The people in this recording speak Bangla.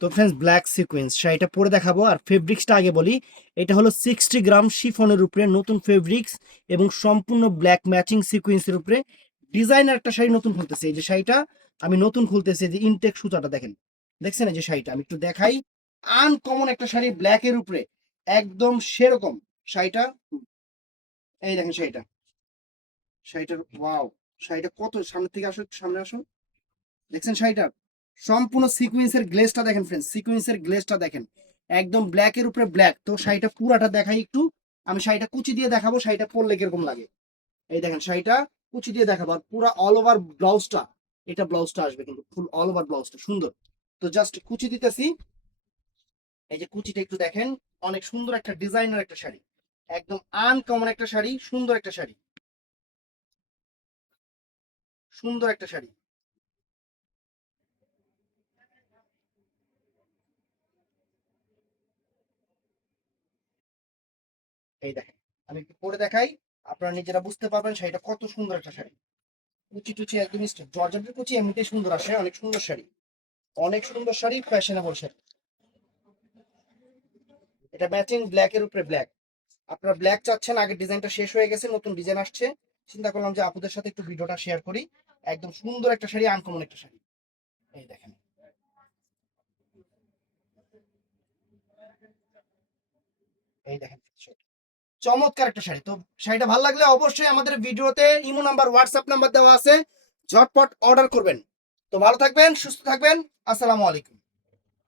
তো ফ্রেন্ডস ব্ল্যাক সিকোয়েন্স শাড়িটা পরে দেখাবো। আর ফেব্রিক্সটা আগে বলি, এটা হলো 60 গ্রাম শিফনের উপরে নতুন ফেব্রিক্স এবং সম্পূর্ণ ব্ল্যাক ম্যাচিং সিকোয়েন্সের উপরে ডিজাইনার একটা শাড়ি নতুন খুলতেছে। এই যে শাড়িটা আমি নতুন খুলতেছি, যে ইনটেক সুতাটা দেখেন, দেখছেন এই যে শাড়িটা আমি একটু দেখাই। আনকমন একটা শাড়ি ব্ল্যাকের উপরে, একদম সেরকম শাড়িটা। এই দেখেন শাড়িটা, শাড়িটার ওয়াও, শাড়িটা কত সামনে থেকে আসো, একটু সামনে আসো। দেখছেন শাড়িটা সম্পূর্ণ সিকোয়েন্সের গ্লেজটা দেখেন ফ্রেন্ডস, সিকোয়েন্সের গ্লেজটা দেখেন, একদম ব্ল্যাকের উপরে ব্ল্যাক। তো শাড়িটা পুরাটা দেখাই একটু, আমি শাড়িটা কুচি দিয়ে দেখাবো শাড়িটা পরলে কিরকম লাগে। এই দেখেন শাড়িটা কুচি দিয়ে দেখাবো, আর পুরো অল ওভার ব্লাউজটা, এটা ব্লাউজটা আসবে কিন্তু ফুল অল ওভার ব্লাউজটা সুন্দর। তো জাস্ট কুচি দিতেছি, এই যে কুচিটা একটু দেখেন, অনেক সুন্দর একটা ডিজাইনার একটা শাড়ি, একদম আনকমন একটা শাড়ি, সুন্দর একটা শাড়ি, সুন্দর একটা শাড়ি। এই দেখেন আমি একটু পরে দেখাই, আপনারা নিজেরা বুঝতে পারবেন শাড়িটা কত সুন্দর একটা শাড়ি। কুচি টুচি একদম জর্জেটের কুচি এমনিতেই সুন্দর আসে, অনেক সুন্দর শাড়ি, অনেক সুন্দর শাড়ি, ফ্যাশনেবল শাড়ি। এটা ম্যাচিং ব্ল্যাকের উপরে ব্ল্যাক, আপনারা ব্ল্যাক চাচ্ছেন, আগের ডিজাইনটা শেষ হয়ে গেছে, নতুন ডিজাইন আসছে, চিন্তা করলাম যে আপুদের সাথে একটু ভিডিওটা শেয়ার করি। একদম সুন্দর একটা শাড়ি, আনকমন একটা শাড়ি। এই দেখেন, এই দেখেন চমৎকার একটা শাড়ি। তো শাড়িটা ভালো লাগলে অবশ্যই আমাদের ভিডিওতে ইমো নাম্বার, হোয়াটসঅ্যাপ নাম্বার দেওয়া আছে, ঝটপট অর্ডার করবেন। তো ভালো থাকবেন, সুস্থ থাকবেন, আসসালামু আলাইকুম।